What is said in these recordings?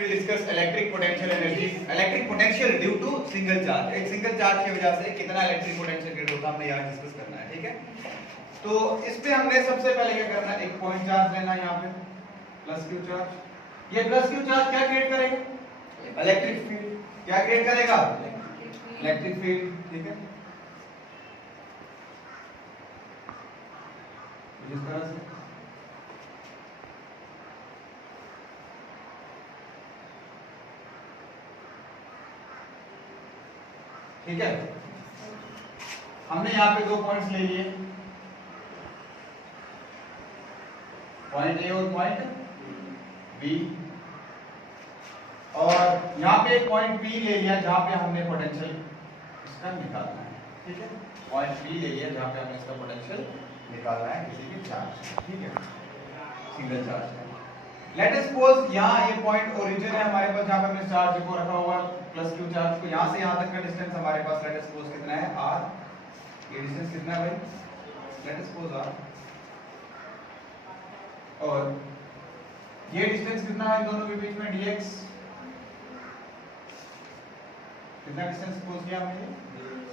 we'll discuss electric potential energy, electric potential due to single charge. एक single charge की वजह से कितना इलेक्ट्रिक पोटेंशियल क्रिएट होता है हमें यहाँ डिस्कस करना है, ठीक है। तो इस पे हमने सबसे पहले क्या करना है, एक पॉइंट चार्ज लेना है यहाँ पे प्लस क्यू चार्ज। ये प्लस क्यू चार्ज क्या क्रिएट करेगा? Electric field. क्या क्रिएट करेगा? इलेक्ट्रिक फील्ड, ठीक है। इस तरह से ठीक है। हमने यहाँ पे दो पॉइंट्स ले लिए, पॉइंट ए और पॉइंट बी, और यहाँ पे एक पॉइंट बी ले लिया जहां पे हमने पोटेंशियल इसका निकालना है, ठीक है। पॉइंट बी ले लिया जहां पे हमने इसका पोटेंशियल निकालना है किसी भी चार्ज, ठीक है, सिंगल चार्ज का। लेट अस सपोज यहाँ ये पॉइंट ओरिजिन है हमारे पास, जहां पे हमने चार्ज को रखा हुआ प्लस क्यू चार्ज को, यहाँ से यहाँ तक का डिस्टेंस हमारे पास लेट अस सपोज कितना है, r। ये डिस्टेंस कितना है भाई? Let us suppose r। और ये डिस्टेंस कितना है इन दोनों के बीच में, dx। कितना डिस्टेंस सपोज किया हमने,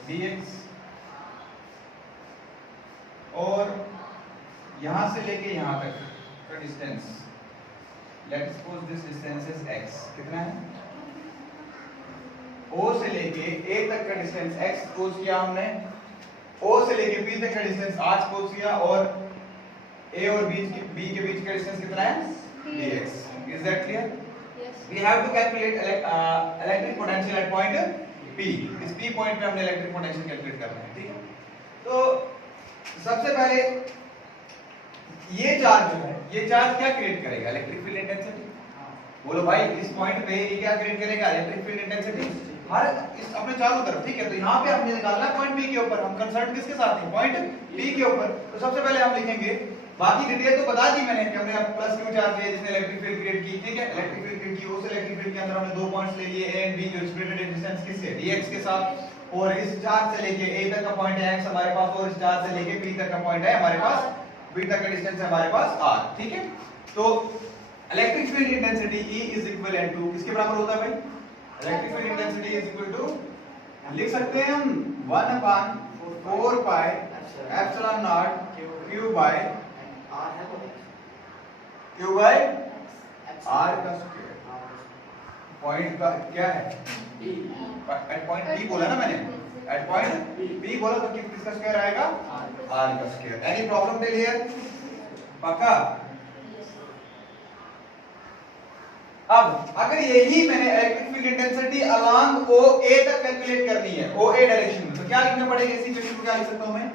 dx। और यहां से लेके यहां तक का distance, let us suppose this distance is x। कितना है? O से लेके A तक का डिस्टेंस x सपोज किया हमने, O से लेके B तक का डिस्टेंस r सपोज किया, और A और B के बीच का डिस्टेंस कितना है, dx। Is that clear? Yes. We have to calculate electric potential at point P। इस P पॉइंट पे हमने इलेक्ट्रिक पोटेंशियल कैलकुलेट करना है, ठीक है। तो सबसे पहले ये चार्ज जो है, ये चार्ज क्या क्रिएट करेगा? Electric field intensity. बोलो भाई, इस पॉइंट पे ये क्या क्रिएट करेगा? इलेक्ट्रिक फील्ड इंटेंसिटी हर इस अपने चारों तरफ, ठीक है। तो यहाँ पे हमने निकालना है पॉइंट P के ऊपर, हम कंसर्न किसके साथ हैं? पॉइंट P के ऊपर। तो सबसे पहले हम लिखेंगे, बाकी डिटेल तो बता दी मैंने कि हमने प्लस क्यू चार्ज लिया जिसने इलेक्ट्रिक फील्ड क्रिएट की, ठीक है। इलेक्ट्रिक फील्ड क्रिएट की, उस इलेक्ट्रिक फील्ड के अंदर हमने दो पॉइंट्स ले लिए A एंड B, जो रिलेटेड डिस्टेंस किससे, dx के साथ। और इस चार्ज से लेके A तक का पॉइंट है x हमारे पास, और इस चार्ज से लेके B तक का पॉइंट है हमारे पास, B तक का डिस्टेंस है हमारे पास r, ठीक है। तो electric field intensity E is equivalent to किसके बराबर होता है भाई? Electric field intensity is equal to, लिख सकते हैं हम 1/4 pi epsilon naught q by r का स्क्वायर। पॉइंट का क्या है? एट पॉइंट B बोला ना मैंने, एट पॉइंट B बोला तो किसका स्क्वायर आएगा? r का square. Any problem till here? पक्का? अब अगर यही मैंने electric field intensity along OA तक कैलकुलेट करनी है, OA डायरेक्शन में, तो क्या लिखना पड़ेगा? इसी इक्वेशन को क्या लिख सकता हूं मैं?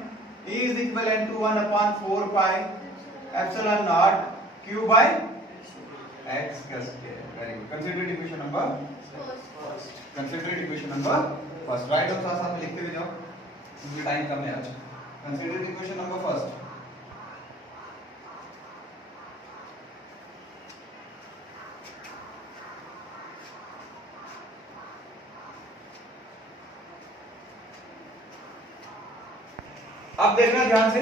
E is equivalent to 1/4 pi epsilon naught q by x का square. Very good. Consider equation number first, consider equation number first. Right और साथ साथ में लिखते हुए जाओ क्योंकि टाइम कम है आज। Consider equation number first. अब देखना ध्यान से,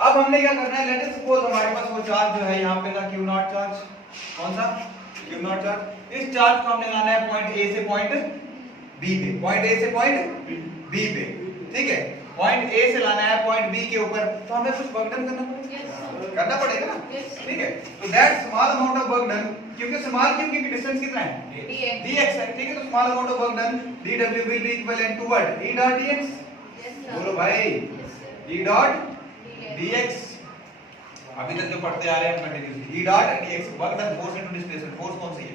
अब हमने क्या करना है, लेट अस सपोज हमारे पास वो चार्ज जो है यहाँ पे था Q नॉट चार्ज। कौन सा? Q not charge. इस चार्ज को हमने लाना है पॉइंट A से पॉइंट B पे, पॉइंट A से पॉइंट B पे, ठीक है। पॉइंट A से लाना है पॉइंट B के ऊपर, तो हमें कुछ वर्क डन करना पड़ेगा, करना पड़ेगा ना, ठीक है। तो that small amount of work done, क्योंकि स्मॉल क्योंकि डिस्टेंस कितना है, dx है, ठीक है। तो small amount of work done dw will be equivalent to what? E dot dx। बोलो भाई, E डॉट dx। अभी तक जो पढ़ते आ रहे हैं continuously, E dot dx work done force into displacement. Force कौन सी है?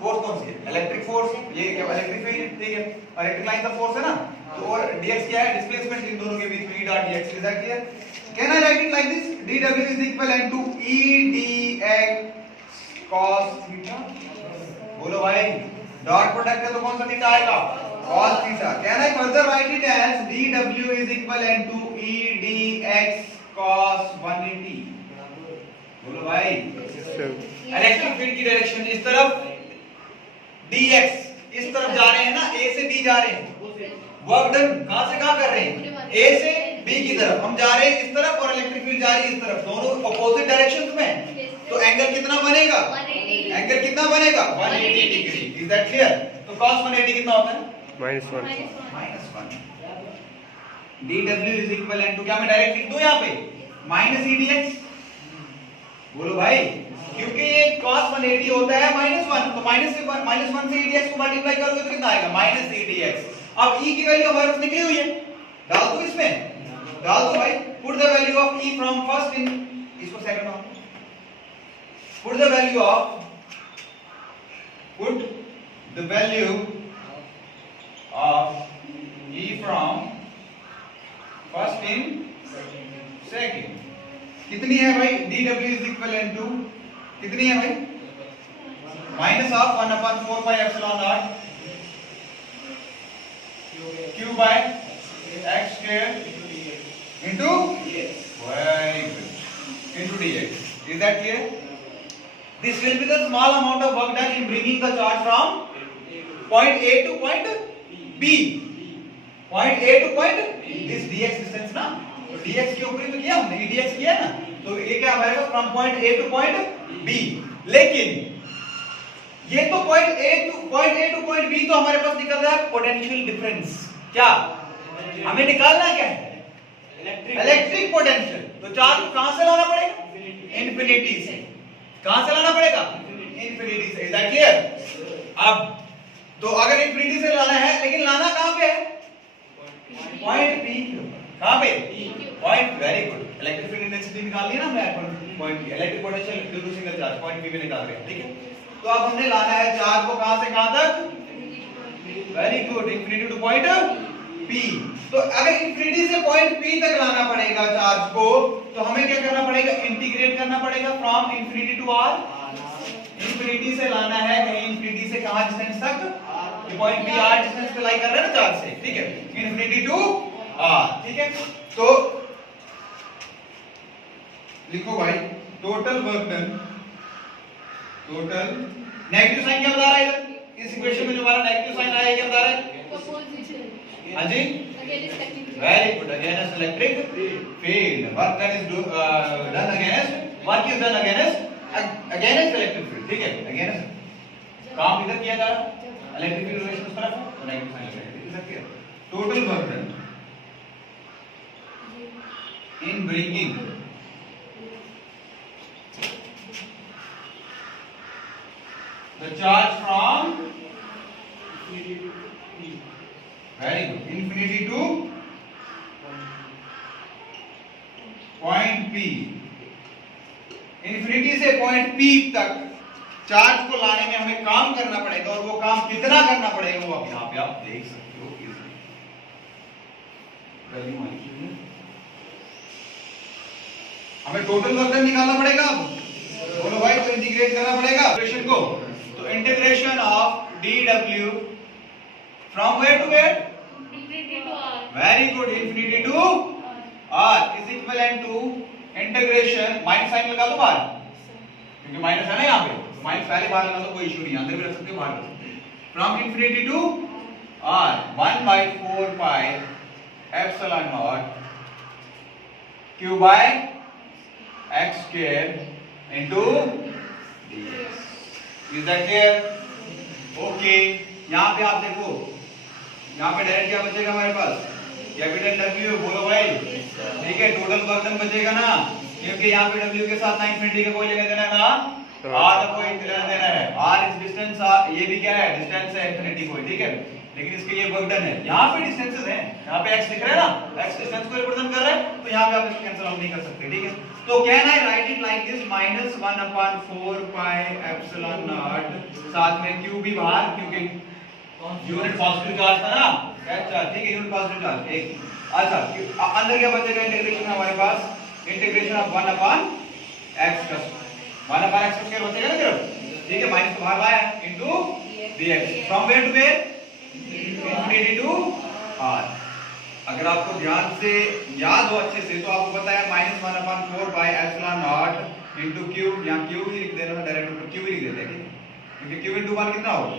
फोर्स कौन सी है? Electric force. ये क्या इलेक्ट्रिक फील्ड, ठीक है, और इलेक्ट्रिक लाइन का फोर्स है ना। तो और dx क्या है? डिस्प्लेसमेंट इन दोनों के बीच में, E dot dx। Is that clear? Can I right it like this? dw is equivalent to E dx cos theta. बोलो भाई, डॉट प्रोडक्ट है तो कौन सा थीटा आएगा? cos theta. Can I further write it as dw is equivalent to E dx cos 180? बोलो भाई, electric field की डायरेक्शन इस तरफ, dx इस तरफ जा रहे हैं ना, A से B जा रहे हैं। वर्क डन कहां से कहां कर रहे हैं? A से B की तरफ हम जा रहे हैं इस तरफ, और इलेक्ट्रिक फील्ड जा रही है इस तरफ, दोनों अपोजिट डायरेक्शंस में। तो एंगल कितना बनेगा? एंगल कितना बनेगा 180 डिग्री। Is that clear? तो cos 180 कितना होता है -1 dw इज इक्विवेलेंट टू, क्या मैं डायरेक्ट लिख दूं यहां पे -edx? बोलो भाई, क्योंकि ये cos 180 होता है -1, तो -1 से edx को मल्टीप्लाई करोगे तो कितना आएगा -edx। अब e की वैल्यू हमारे पास निकली हुई है, डाल दो इसमें, डाल दो भाई। Put the value of e from first in, इसको सेकंड में put the value of, put the value of e from first in second। कितनी है भाई? dw is equivalent to कितनी है भाई? Minus of 1/4 pi epsilon naught q by x square into very good into dx। Is that clear? This will be the small amount of work done in bringing the charge from point A to point B। Point A to point this dx distance ना, तो dx के ऊपर ही तो किया हमने, dx किया ना, तो ये क्या हमारे पास from point A to point B। लेकिन ये तो point A to point B तो हमारे पास निकल रहा है पोटेंशियल डिफरेंस। क्या हमें निकालना क्या है? Electric potential. तो चार्ज को कहां से लाना पड़ेगा? इन्फिनिटी से। कहां से लाना पड़ेगा? इन्फिनिटी से। Is that clear? अब तो अगर इन्फिनिटी से लाना है, लेकिन लाना कहां पे है? Point P। कहां पे? Point. Very good, electric field intensity निकाल ली ना हमने, point P। Electric potential due to single charge point P पे निकाल रहे हैं, ठीक है। तो अब हमने लाना है चार्ज को कहां से कहां तक? Very good, infinity two point P। तो अगर इन्फिनिटी से पॉइंट P तक लाना पड़ेगा चार्ज को, तो हमें क्या करना पड़ेगा? इंटीग्रेट करना पड़ेगा from infinity to r। Infinity से लाना है कहीं, इन्फिनिटी से कहां डिस्टेंस तक? पॉइंट P r डिस्टेंस पे लाई कर रहे हैं ना चार्ज से, ठीक है। इन्फिनिटी टू r, ठीक है। तो लिखो भाई, total work done, total negative sign क्या बता रहा है इधर? इस इक्वेशन में जो हमारा नेगेटिव साइन आया है क्या बता रहा है? हाँ जी, very good, against electric field. Work done is done against, work is done against electric field, ठीक है। अगेंस्ट काम इधर किया जा रहा है, इलेक्ट्रिक फील्ड डायरेक्शन उस तरफ है, तो नेगेटिव साइन लगेगा, ठीक है। Total work done in bringing the charge from very good infinity to point P। Infinity से पॉइंट P तक चार्ज को लाने में हमें काम करना पड़ेगा, और वो काम कितना करना पड़ेगा वो अब यहाँ पे आप देख सकते हो। हमें टोटल वर्क डन निकालना पड़ेगा। अब बोलो भाई, तो इंटीग्रेट करना पड़ेगा इक्वेशन को। तो integration of dw from where to where? Infinity to r। Very good, infinity to r is equivalent to integration, minus sign लगा दो बाहर, क्योंकि माइनस है ना यहाँ पे, तो माइनस पहले बाहर लगा दो, कोई इशू नहीं, अंदर भी रख सकते हो बाहर रख सकते हो। From infinity to r 1/4 pi epsilon naught q by x square into dx। Is that clear? Okay, यहाँ पे आप देखो, यहाँ पे डायरेक्ट क्या बचेगा हमारे पास? Capital W। बोलो भाई, ठीक है। टोटल वर्क डन बचेगा ना, क्योंकि यहाँ पे W के साथ ना इन्फिनिटी का कोई लेना देना है ना R का कोई लेना देना है। R इस डिस्टेंस, ये भी क्या है? डिस्टेंस है इन्फिनिटी कोई, ठीक है। लेकिन इसके ये वर्क डन है, यहाँ पे डिस्टेंसेस हैं, यहाँ पे x दिख रहा है ना, x डिस्टेंस को रिप्रेजेंट कर रहा है, तो यहाँ पे आप इसको कैंसिल आउट नहीं कर सकते, ठीक है। तो can I right it like this -1/4 pi epsilon naught, साथ में q भी बाहर, क्योंकि यूनिट पॉजिटिव चार्ज था ना, अच्छा ठीक है, यूनिट पॉजिटिव चार्ज एक। अच्छा, अंदर क्या बचेगा? इंटीग्रेशन हमारे पास, इंटीग्रेशन ऑफ 1/x का 1/x स्क्वायर बचेगा ना सिर्फ, ठीक है। माइनस को बाहर लाया into dx from where to where? Infinity to r। अगर आपको ध्यान से याद हो अच्छे से, तो आपको पता है -1/4 pi epsilon naught into q, यहाँ q ही लिख देना, डायरेक्ट ऊपर q ही लिख देते हैं, क्योंकि q into 1 कितना होगा?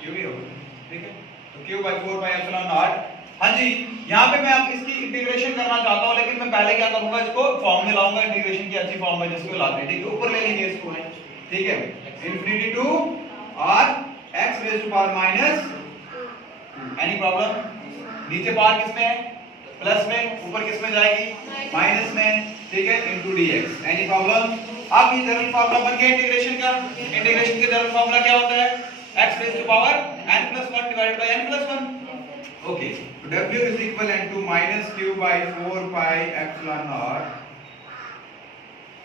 q ही होगा, ठीक है। तो q/4 pi epsilon naught। हाँ जी, यहाँ पे मैं आप इसकी इंटीग्रेशन करना चाहता हूँ, लेकिन मैं पहले क्या करूंगा, इसको फॉर्म में लाऊंगा इंटीग्रेशन की अच्छी फॉर्म में, जिसको लाते हैं, ठीक है। ऊपर ले लेंगे इसको, ठीक है। infinity to r x raised to power minus 2. Any problem? नीचे पावर किस में है? प्लस में, ऊपर किस में जाएगी? माइनस में, ठीक है, इनटू dx. Any problem? अब ये जनरल फार्मूला बन गया इंटीग्रेशन का. इंटीग्रेशन के जनरल फार्मूला क्या होता है? x raised to power n plus 1 divided by n plus 1. Okay, so w is equivalent to minus q by 4 pi epsilon naught.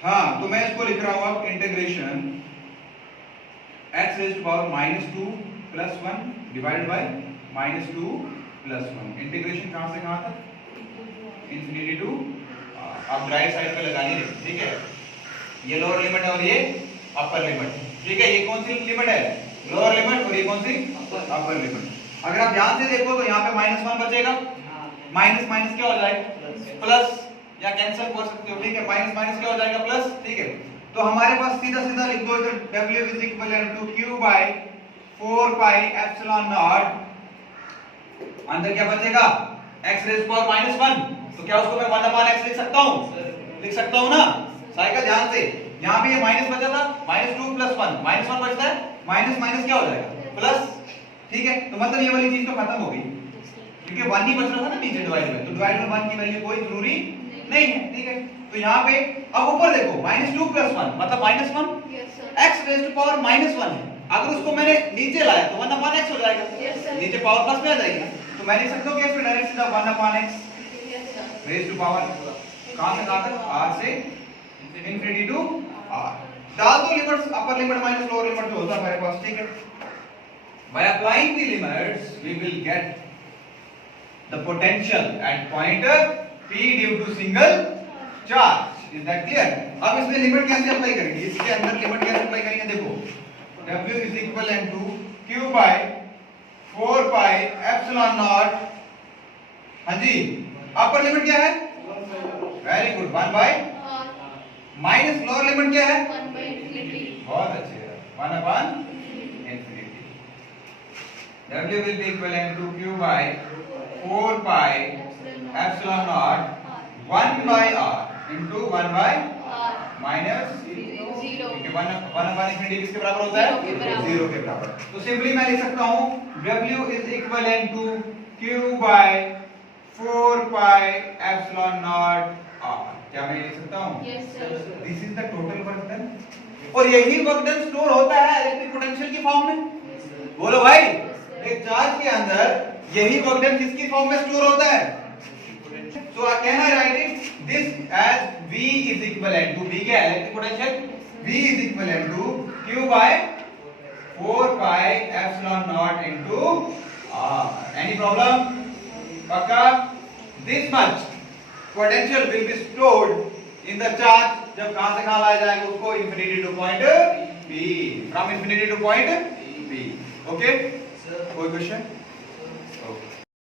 हाँ, तो मैं इसको लिख रहा हूँ अब integration x raised to power minus 2 plus 1 divided by minus 2 plus 1. Integration कहाँ से कहाँ तक? इंफिनिटी टू, अब राइट साइड पे लगानी है, ठीक है. ये लोअर लिमिट है और ये अपर लिमिट, ठीक है. ये कौन सी लिमिट है? Lower limit. और ये कौन सी? Upper limit. अगर आप ध्यान से देखो तो यहाँ पे -1 बचेगा. माइनस माइनस क्या हो जाएगा? प्लस, या कैंसिल कर सकते हो, ठीक है. माइनस माइनस क्या हो जाएगा? प्लस, ठीक है. तो हमारे पास सीधा सीधा लिख दो इधर w is equivalent to q by 4 pi epsilon naught. अंदर क्या बचेगा? x raised to power -1. तो क्या उसको मैं 1 upon x लिख सकता हूँ? लिख सकता हूँ ना. साइकिल ध्यान से, यहाँ पे ये माइनस बचा था, -2 plus 1, -1 बचता है, माइनस माइनस क्या हो जाएगा? प्लस, ठीक है. तो मतलब ये वाली चीज तो खत्म हो गई, क्योंकि 1 ही बच रहा था ना नीचे डिवाइड में. तो डिवाइड में 1 की वैल्यू कोई जरूरी नहीं है, ठीक है. तो यहाँ पे अब ऊपर देखो, -2 plus 1 मतलब -1. x raised to power -1 है. अगर उसको मैंने नीचे लाया तो 1 upon x हो जाएगा. नीचे पावर प्लस में आ जाएगी. तो मैं लिख सकता हूँ कि फिर डायरेक्ट सीधा 1 upon x raised to power कहाँ से कहाँ तक? r से इंफिनिटी टू r. डाल दो limits, upper limit minus lower limit जो होता है हमारे पास, ठीक है. By applying the limits, we will get the potential at point P due to single charge. Is that clear? अब इसमें लिमिट कैसे अप्लाई करेंगे? इसके अंदर लिमिट कैसे अप्लाई करेंगे? देखो, W is equivalent to Q by 4 pi epsilon naught. हाँ जी, अपर लिमिट क्या है? Very good, 1 by minus lower limit क्या है? 1 by infinity. बहुत अच्छे, 1 upon infinity. W will be equivalent to Q by 4 pi epsilon naught 1 by r into 1 by minus 0. क्योंकि 1 upon infinity किसके बराबर होता है? 0 के बराबर. तो सिंपली मैं लिख सकता हूँ W is equivalent to Q by 4 pi epsilon naught r. क्या मैं लिख सकता हूँ? Yes sir. This is the total work done. और यही वर्क डन स्टोर होता है इलेक्ट्रिक पोटेंशियल की फॉर्म में. बोलो भाई, एक चार्ज के अंदर यही वर्क डन किसकी फॉर्म में स्टोर होता है? So can I write it this as V is equivalent to, V क्या है? Electric potential. V is equivalent to Q by 4 pi epsilon naught into R. Any problem? पक्का? This much potential will be stored in the charge. जब कहां से कहां लाया जाएगा उसको? infinity to point P. From infinity to point P. Okay? कोई question?